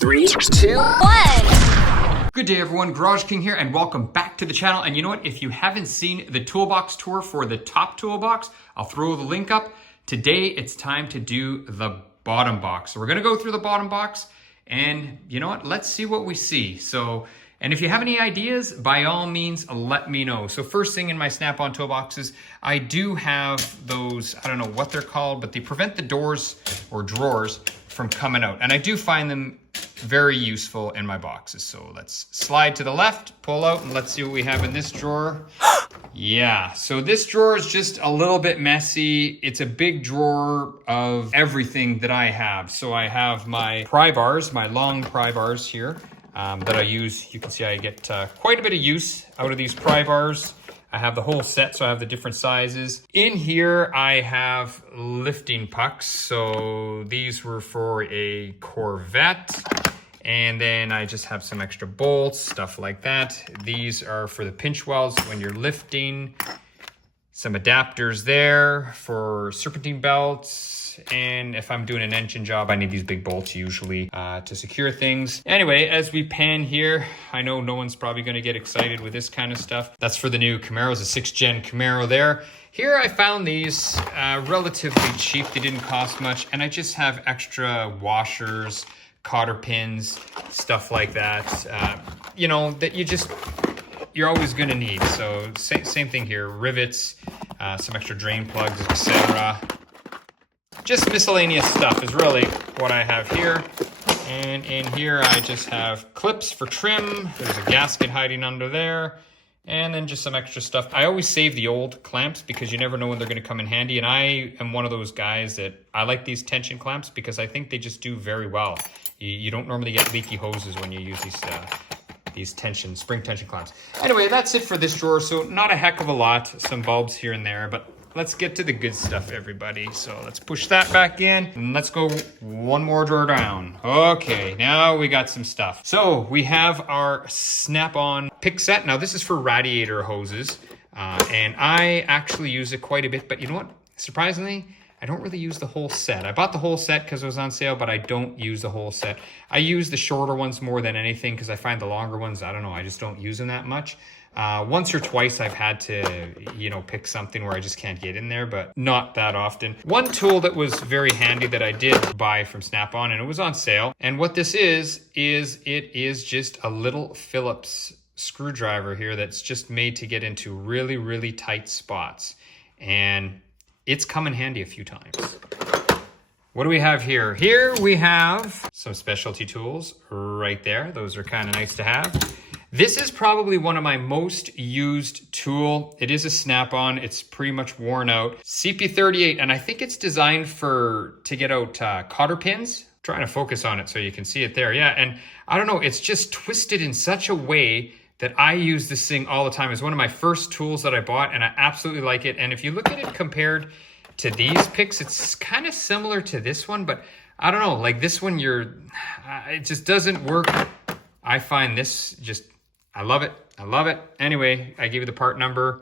3, 2, 1. Good day everyone, Garageking here and welcome back to the channel. And you know what, if you haven't seen the Toolbox Tour for the top toolbox, I'll throw the link up. Today it's time to do the bottom box. So we're gonna go through the bottom box and you know what, let's see what we see. And if you have any ideas, by all means, let me know. So first thing in my Snap-on toolboxes, I do have those, I don't know what they're called, but they prevent the doors or drawers from coming out. And I do find them very useful in my boxes. So let's slide to the left, pull out, and let's see what we have in this drawer. Yeah, so this drawer is just a little bit messy. It's a big drawer of everything that I have. So I have my pry bars, my long pry bars here. That I use. You can see I get quite a bit of use out of these pry bars. I have the whole set, so I have the different sizes. In here, I have lifting pucks. So these were for a Corvette. And then I just have some extra bolts, stuff like that. These are for the pinch welds when you're lifting. Some adapters there for serpentine belts. And if I'm doing an engine job, I need these big bolts usually to secure things. Anyway, as we pan here, I know no one's probably gonna get excited with this kind of stuff. That's for the new Camaros, a 6th gen Camaro there. Here I found these relatively cheap. They didn't cost much. And I just have extra washers, cotter pins, stuff like that. You know, that you're always gonna need. So same thing here, rivets, some extra drain plugs, etc. Just miscellaneous stuff is really what I have here. And in here, I just have clips for trim. There's a gasket hiding under there. And then just some extra stuff. I always save the old clamps because you never know when they're gonna come in handy. And I am one of those guys that I like these tension clamps because I think they just do very well. You don't normally get leaky hoses when you use these spring tension clamps. Anyway, that's it for this drawer. So not a heck of a lot, some bulbs here and there, but let's get to the good stuff, everybody. So let's push that back in and let's go one more drawer down. Okay, now we got some stuff. So we have our Snap-on pick set. Now this is for radiator hoses. And I actually use it quite a bit, but you know what? Surprisingly, I don't really use the whole set. I bought the whole set because it was on sale, but I don't use the whole set. I use the shorter ones more than anything because I find the longer ones, I don't know, I just don't use them that much. Once or twice I've had to, you know, pick something where I just can't get in there, but not that often. One tool that was very handy that I did buy from Snap-on, and it was on sale. And what this is it is just a little Phillips screwdriver here that's just made to get into really, really tight spots. And it's come in handy a few times. What do we have here? Here we have some specialty tools right there. Those are kind of nice to have. This is probably one of my most used tool. It is a Snap-on. It's pretty much worn out. CP38, and I think it's designed to get out cotter pins. I'm trying to focus on it so you can see it there. Yeah, and I don't know, it's just twisted in such a way that I use this thing all the time. It's one of my first tools that I bought and I absolutely like it. And if you look at it compared to these picks, it's kind of similar to this one, but I don't know, like this one, it just doesn't work. I find this I love it. I love it. Anyway, I gave you the part number.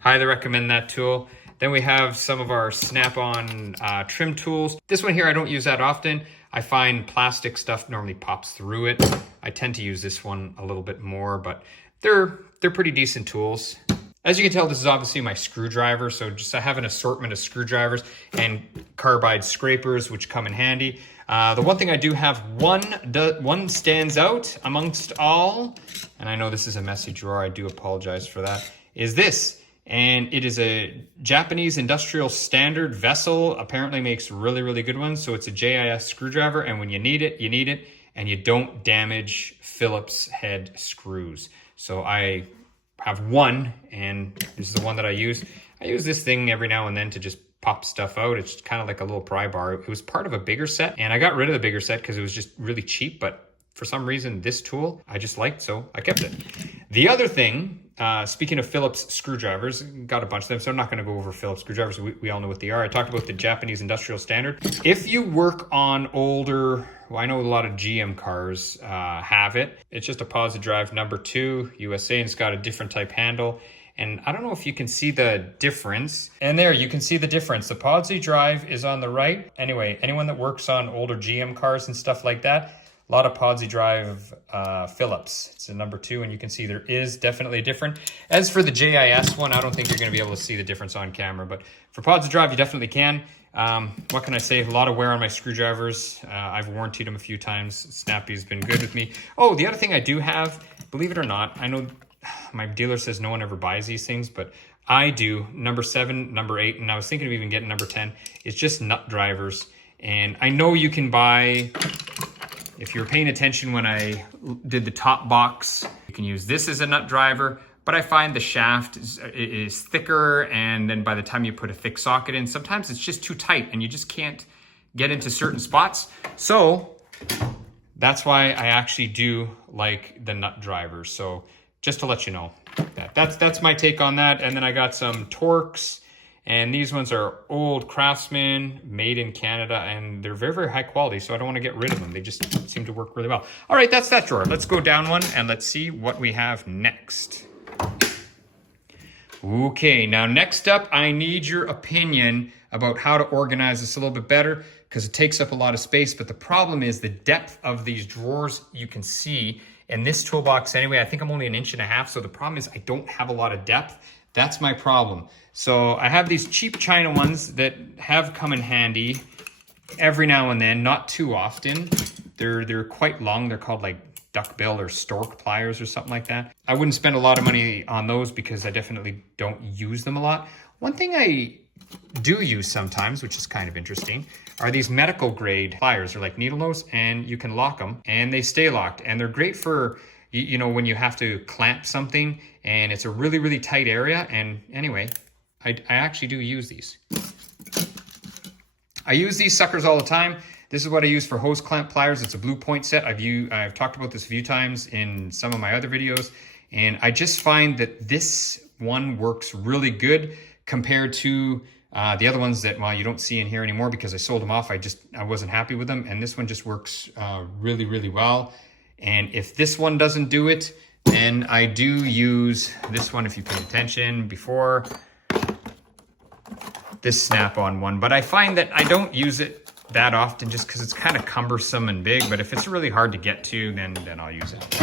Highly recommend that tool. Then we have some of our Snap-on trim tools. This one here, I don't use that often. I find plastic stuff normally pops through it. I tend to use this one a little bit more, but they're pretty decent tools. As you can tell, this is obviously my screwdriver. So I have an assortment of screwdrivers and carbide scrapers, which come in handy. The one thing I do have, one stands out amongst all, and I know this is a messy drawer, I do apologize for that, is this. And it is a Japanese industrial standard vessel, apparently makes really, really good ones. So it's a JIS screwdriver, and when you need it, and you don't damage Phillips head screws. So I have one, and this is the one that I use. I use this thing every now and then to just pop stuff out. It's kind of like a little pry bar. It was part of a bigger set, and I got rid of the bigger set because it was just really cheap, but for some reason, this tool I just liked, so I kept it. The other thing, speaking of Phillips screwdrivers, got a bunch of them, so I'm not gonna go over Phillips screwdrivers. We all know what they are. I talked about the Japanese industrial standard. If you work on older, well, I know a lot of GM cars have it. It's just a positive drive number 2, USA, and it's got a different type handle. And I don't know if you can see the difference. And there, you can see the difference. The Podsy drive is on the right. Anyway, anyone that works on older GM cars and stuff like that, A lot of Podsy Drive Phillips. It's a number 2, and you can see there is definitely a difference. As for the JIS one, I don't think you're going to be able to see the difference on camera, but for Podsy Drive, you definitely can. What can I say? A lot of wear on my screwdrivers. I've warrantied them a few times. Snappy's been good with me. Oh, the other thing I do have, believe it or not, I know my dealer says no one ever buys these things, but I do. Number 7, number 8, and I was thinking of even getting number 10. It's just nut drivers. And I know you can buy, if you're paying attention when I did the top box, you can use this as a nut driver, but I find the shaft is thicker, and then by the time you put a thick socket in, sometimes it's just too tight and you just can't get into certain spots. So that's why I actually do like the nut drivers. So just to let you know, that's my take on that. And then I got some Torx. And these ones are old Craftsman, made in Canada, and they're very, very high quality, so I don't want to get rid of them. They just seem to work really well. All right, that's that drawer. Let's go down one, and let's see what we have next. Okay, now next up, I need your opinion about how to organize this a little bit better, because it takes up a lot of space, but the problem is the depth of these drawers you can see. In this toolbox anyway, I think I'm only 1.5 inches, so the problem is I don't have a lot of depth. That's my problem. So I have these cheap China ones that have come in handy every now and then, not too often. They're quite long. They're called like duckbill or stork pliers or something like that. I wouldn't spend a lot of money on those because I definitely don't use them a lot. One thing I do use sometimes, which is kind of interesting, are these medical grade pliers. They're like needle nose, and you can lock them and they stay locked. And they're great for, you know, when you have to clamp something and it's a really, really tight area. And anyway, I actually do use these. I use these suckers all the time. This is what I use for hose clamp pliers. It's a Blue Point set. I've talked about this a few times in some of my other videos, and I just find that this one works really good compared to the other ones that, well, you don't see in here anymore because I sold them off. I wasn't happy with them, and this one just works really, really well. And if this one doesn't do it, then I do use this one, if you pay attention before, this snap-on one. But I find that I don't use it that often just because it's kind of cumbersome and big. But if it's really hard to get to, then I'll use it.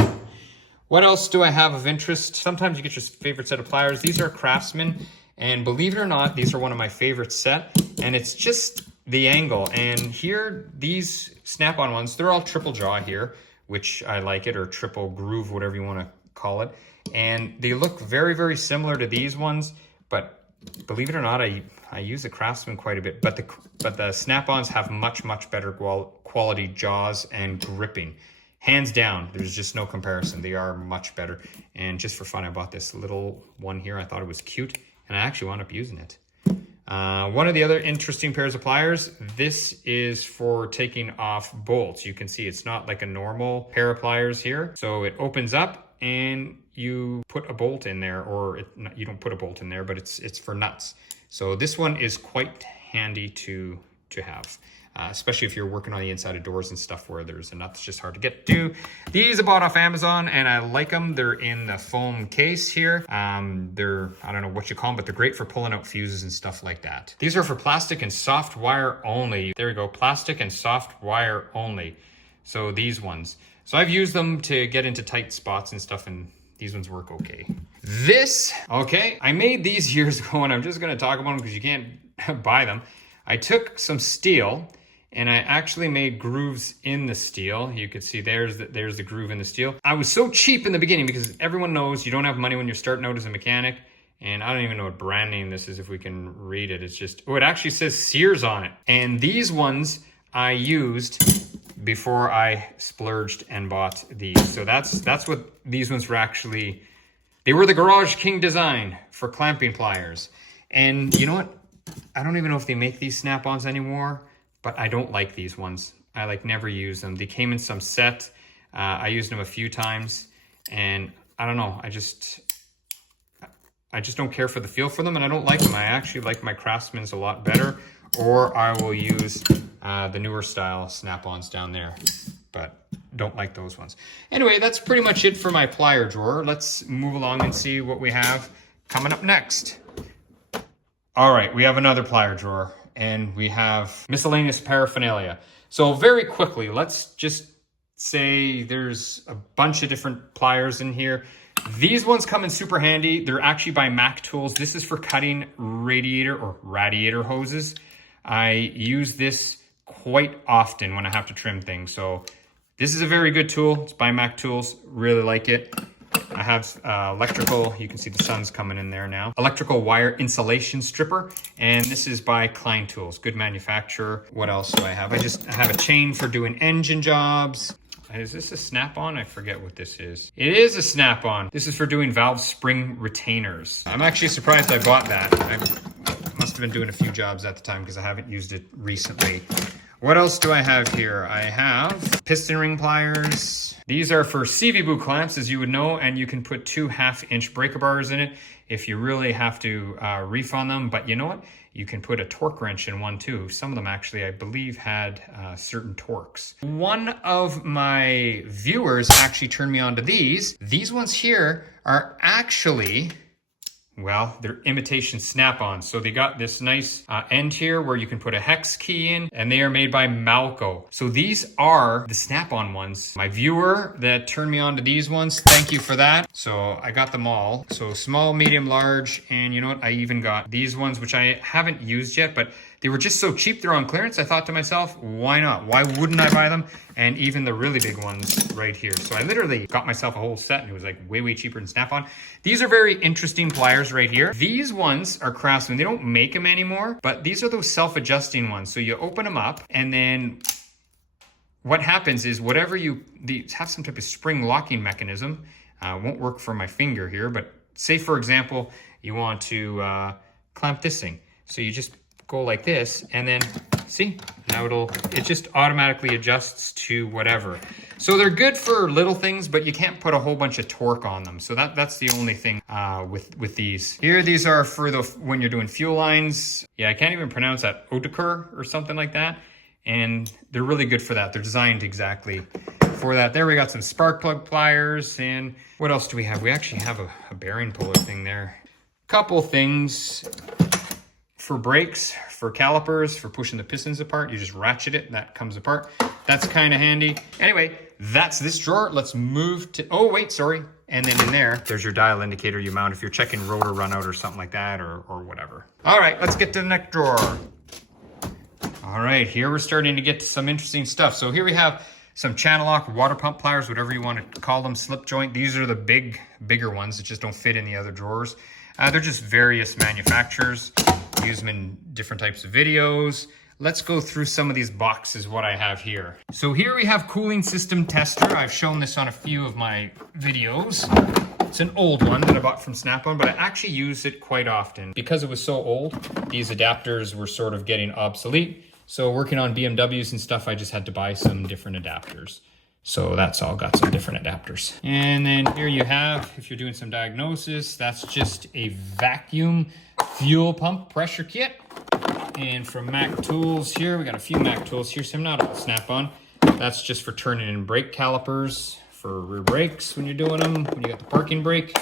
What else do I have of interest? Sometimes you get your favorite set of pliers. These are Craftsman, and believe it or not, these are one of my favorite set. And it's just the angle. And here, these snap-on ones, they're all triple jaw here, which I like it, or triple groove, whatever you want to call it. And they look very, very similar to these ones, but believe it or not, I use the Craftsman quite a bit, but the snap-ons have much, much better quality jaws and gripping. Hands down, there's just no comparison. They are much better. And just for fun, I bought this little one here. I thought it was cute, and I actually wound up using it. One of the other interesting pairs of pliers, this is for taking off bolts. You can see it's not like a normal pair of pliers here. So it opens up and you put a bolt in there, or you don't put a bolt in there, but it's for nuts. So this one is quite handy to have, especially if you're working on the inside of doors and stuff where there's a nut that's just hard to get to. These I bought off Amazon and I like them. They're in the foam case here. They're, I don't know what you call them, but they're great for pulling out fuses and stuff like that. These are for plastic and soft wire only. There we go, plastic and soft wire only. So these ones. So I've used them to get into tight spots and stuff, and these ones work okay. Okay, I made these years ago, and I'm just gonna talk about them because you can't buy them. I took some steel and I actually made grooves in the steel. You can see there's the groove in the steel. I was so cheap in the beginning because everyone knows you don't have money when you're starting out as a mechanic. And I don't even know what brand name this is if we can read it. It's just, oh, it actually says Sears on it. And these ones I used before I splurged and bought these. So that's what these ones were actually. They were the Garageking design for clamping pliers. And you know what? I don't even know if they make these snap-ons anymore, but I don't like these ones. I like never use them. They came in some set. I used them a few times, and I don't know. I just don't care for the feel for them, and I don't like them. I actually like my Craftsman's a lot better, or I will use the newer style snap-ons down there, but don't like those ones. Anyway, that's pretty much it for my plier drawer. Let's move along and see what we have coming up next. All right, we have another plier drawer, and we have miscellaneous paraphernalia. So very quickly, let's just say there's a bunch of different pliers in here. These ones come in super handy. They're actually by Mac Tools. This is for cutting radiator hoses. I use this quite often when I have to trim things. So this is a very good tool. It's by Mac Tools. Really like it. I have electrical, you can see the sun's coming in there now. Electrical wire insulation stripper. And this is by Klein Tools, good manufacturer. What else do I have? I have a chain for doing engine jobs. Is this a snap-on? I forget what this is. It is a snap-on. This is for doing valve spring retainers. I'm actually surprised I bought that. I must have been doing a few jobs at the time because I haven't used it recently. What else do I have here? I have piston ring pliers. These are for CV-boo clamps, as you would know, and you can put 2 half-inch breaker bars in it if you really have to reef on them. But you know what? You can put a torque wrench in one too. Some of them actually, I believe, had certain torques. One of my viewers actually turned me on to these. These ones here are actually, well, they're imitation snap-ons. So they got this nice end here where you can put a hex key in, and they are made by Malco. So these are the snap-on ones. My viewer that turned me on to these ones, thank you for that. So I got them all. So small, medium, large, and you know what? I even got these ones, which I haven't used yet, but they were just so cheap, they're on clearance. I thought to myself, why not? Why wouldn't I buy them? And even the really big ones right here. So I literally got myself a whole set and it was like way, way cheaper than Snap-on. These are very interesting pliers right here. These ones are Craftsman. They don't make them anymore, but these are those self-adjusting ones. So you open them up and then what happens is whatever these have some type of spring locking mechanism. Won't work for my finger here, but say for example, you want to clamp this thing. So you just go like this and then see, now it just automatically adjusts to whatever. So they're good for little things, but you can't put a whole bunch of torque on them. So that's the only thing with these. Here, these are for when you're doing fuel lines. Yeah, I can't even pronounce that, Otakar or something like that. And they're really good for that. They're designed exactly for that. There we got some spark plug pliers. And what else do we have? We actually have a bearing puller thing there. Couple things for brakes, for calipers, for pushing the pistons apart. You just ratchet it and that comes apart. That's kind of handy. Anyway, that's this drawer. Let's move to, oh wait, sorry. And then in there's your dial indicator you mount if you're checking rotor runout or something like that or whatever. All right, let's get to the next drawer. All right, here we're starting to get to some interesting stuff. So here we have some channel lock, water pump pliers, whatever you want to call them, slip joint. These are the bigger ones that just don't fit in the other drawers. They're just various manufacturers. Use them in different types of videos. Let's go through some of these boxes, what I have here. So here we have cooling system tester. I've shown this on a few of my videos. It's an old one that I bought from Snap-on, but I actually use it quite often. Because it was so old, these adapters were sort of getting obsolete. So working on BMWs and stuff, I just had to buy some different adapters. So that's all got some different adapters. And then here you have, if you're doing some diagnosis, that's just a vacuum fuel pump pressure kit. And from Mac Tools here, we got a few Mac Tools here, some not all Snap-on. That's just for turning in brake calipers for rear brakes when you're doing them, when you got the parking brake,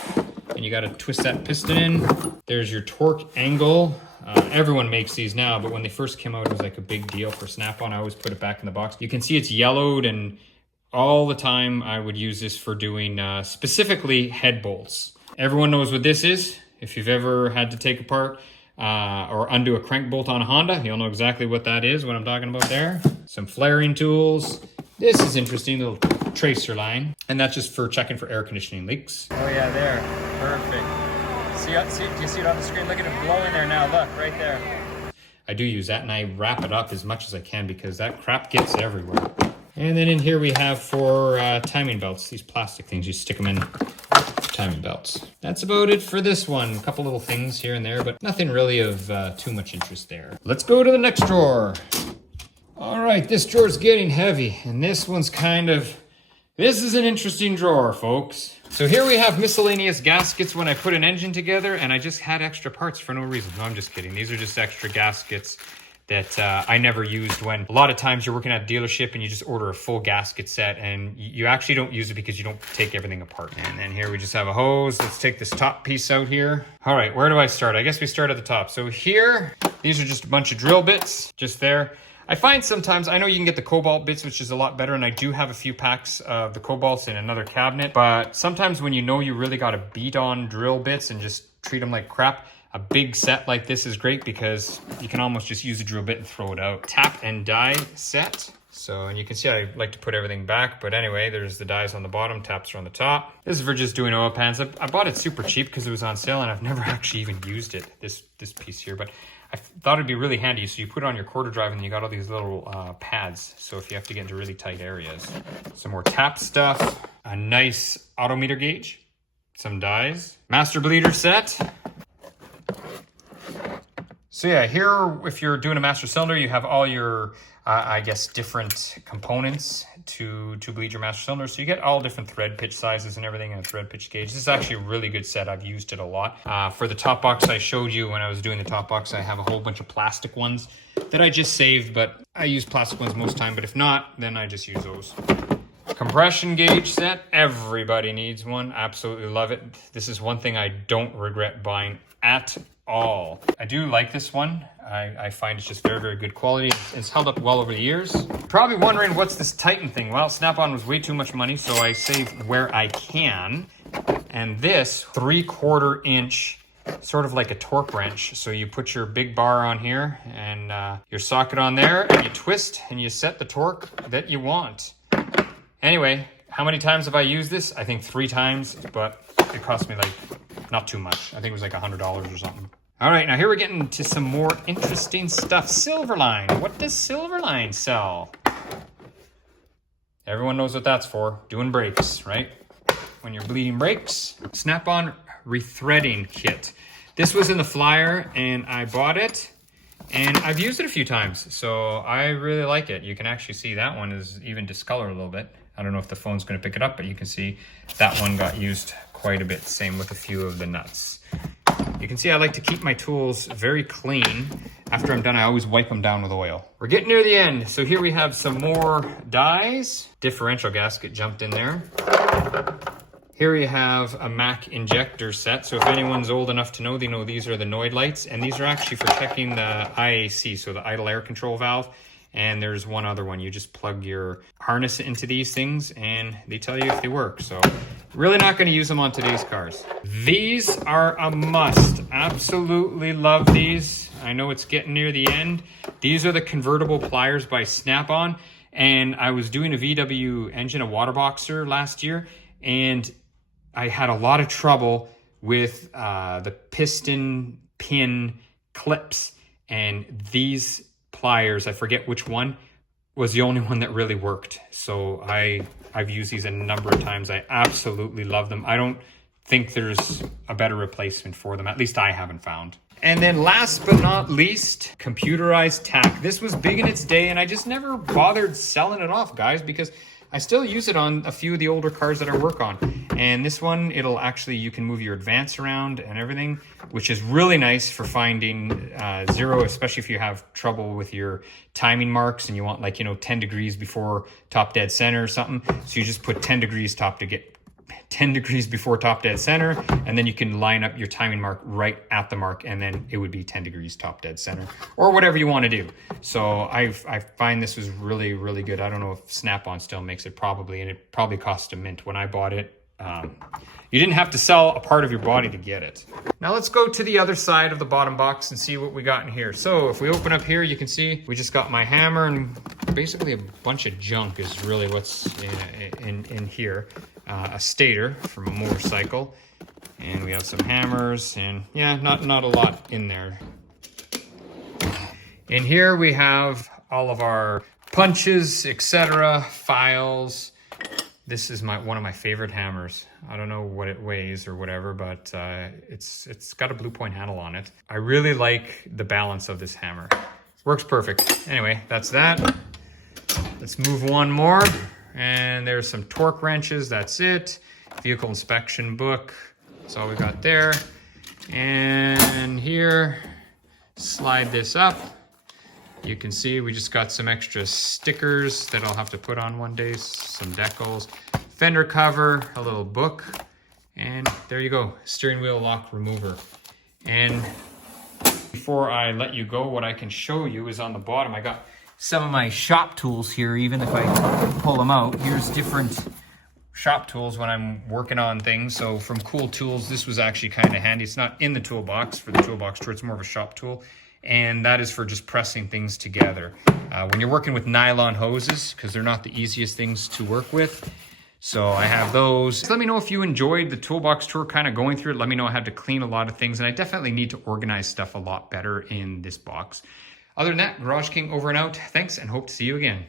and you got to twist that piston in. There's your torque angle. Everyone makes these now, but when they first came out, it was like a big deal for Snap-on. I always put it back in the box. You can see it's yellowed, and all the time I would use this for doing specifically head bolts. Everyone knows what this is. If you've ever had to take apart or undo a crank bolt on a Honda, you'll know exactly what that is, what I'm talking about there. Some flaring tools. This is interesting, little tracer line. And that's just for checking for air conditioning leaks. Oh yeah, there, perfect. See, do you see it on the screen? Look at it blowing there now, look, right there. I do use that and I wrap it up as much as I can because that crap gets everywhere. And then in here we have for timing belts, these plastic things, you stick them in timing belts. That's about it for this one. A couple little things here and there, but nothing really of too much interest there. Let's go to the next drawer. All right, this drawer's getting heavy, and this one's this is an interesting drawer, folks. So here we have miscellaneous gaskets when I put an engine together, and I just had extra parts for no reason. No, I'm just kidding. These are just extra gaskets that I never used when a lot of times you're working at a dealership and you just order a full gasket set and you actually don't use it because you don't take everything apart. And then here we just have a hose. Let's take this top piece out here. All right, where do I start? I guess we start at the top. So here, these are just a bunch of drill bits just there. I find sometimes, I know you can get the cobalt bits, which is a lot better, and I do have a few packs of the cobalts in another cabinet, but sometimes when you know you really got to beat on drill bits and just treat them like crap, a big set like this is great because you can almost just use a drill bit and throw it out. Tap and die set. So, and you can see I like to put everything back, but anyway, there's the dies on the bottom, taps are on the top. This is for just doing oil pans. I bought it super cheap because it was on sale and I've never actually even used it, this piece here, but I thought it'd be really handy. So you put it on your quarter drive and you got all these little pads. So if you have to get into really tight areas. Some more tap stuff, a nice autometer gauge, some dies, master bleeder set. So yeah, here, if you're doing a master cylinder, you have all your, I guess, different components to bleed your master cylinder. So you get all different thread pitch sizes and everything, and a thread pitch gauge. This is actually a really good set. I've used it a lot. For the top box I showed you when I was doing the top box, I have a whole bunch of plastic ones that I just saved, but I use plastic ones most time. But if not, then I just use those. Compression gauge set. Everybody needs one. Absolutely love it. This is one thing I don't regret buying at all. I do like this one. I find it's just very, very good quality. It's held up well over the years. Probably wondering what's this Titan thing? Well, Snap-on was way too much money, so I save where I can. And this 3/4 inch, sort of like a torque wrench. So you put your big bar on here and your socket on there, and you twist and you set the torque that you want. Anyway, how many times have I used this? I think 3 times, but it cost me like not too much. I think it was like $100 or something. All right, now here we're getting to some more interesting stuff. Silverline. What does Silverline sell? Everyone knows what that's for. Doing brakes, right? When you're bleeding brakes. Snap-on rethreading kit. This was in the flyer and I bought it and I've used it a few times. So I really like it. You can actually see that one is even discolored a little bit. I don't know if the phone's going to pick it up, but you can see that one got used quite a bit. Same with a few of the nuts. You can see I like to keep my tools very clean. After I'm done, I always wipe them down with oil. We're getting near the end. So here we have some more dies. Differential gasket jumped in there. Here you have a Mac injector set. So if anyone's old enough to know, they know these are the Noid lights. And these are actually for checking the IAC, so the idle air control valve. And there's one other one. You just plug your harness into these things and they tell you if they work. So really not going to use them on today's cars. These are a must. Absolutely love these. I know it's getting near the end. These are the convertible pliers by Snap-on. And I was doing a VW engine, a water boxer last year. And I had a lot of trouble with the piston pin clips. And these pliers, I forget which one, was the only one that really worked. So I've used these a number of times. I absolutely love them. I don't think there's a better replacement for them. At least I haven't found. And then last but not least, computerized tack. This was big in its day and I just never bothered selling it off, guys, because I still use it on a few of the older cars that I work on. And this one, it'll actually, you can move your advance around and everything, which is really nice for finding zero, especially if you have trouble with your timing marks and you want 10 degrees before top dead center or something. So you just put 10 degrees 10 degrees before top dead center, and then you can line up your timing mark right at the mark, and then it would be 10 degrees top dead center, or whatever you want to do. So I find this was really, really good. I don't know if Snap-on still makes it, probably, and it probably cost a mint when I bought it. You didn't have to sell a part of your body to get it. Now let's go to the other side of the bottom box and see what we got in here. So if we open up here, you can see we just got my hammer and basically a bunch of junk is really what's in here. A stator from a motorcycle, and we have some hammers, and yeah, not a lot in there. In here we have all of our punches, etc., files. This is one of my favorite hammers. I don't know what it weighs or whatever, but it's got a blue point handle on it. I really like the balance of this hammer. Works perfect. Anyway, that's that. Let's move one more. And there's some torque wrenches, that's it. Vehicle inspection book, that's all we got there. And here, slide this up. You can see we just got some extra stickers that I'll have to put on one day, some decals, fender cover, a little book, and there you go, steering wheel lock remover. And before I let you go, what I can show you is on the bottom, I got some of my shop tools here, even if I pull them out. Here's different shop tools when I'm working on things. So from Cool Tools, this was actually kind of handy. It's not in the toolbox for the Toolbox Tour, it's more of a shop tool. And that is for just pressing things together. When you're working with nylon hoses, because they're not the easiest things to work with. So I have those. Let me know if you enjoyed the Toolbox Tour, kind of going through it. Let me know I had to clean a lot of things, and I definitely need to organize stuff a lot better in this box. Other than that, Garage King over and out. Thanks, and hope to see you again.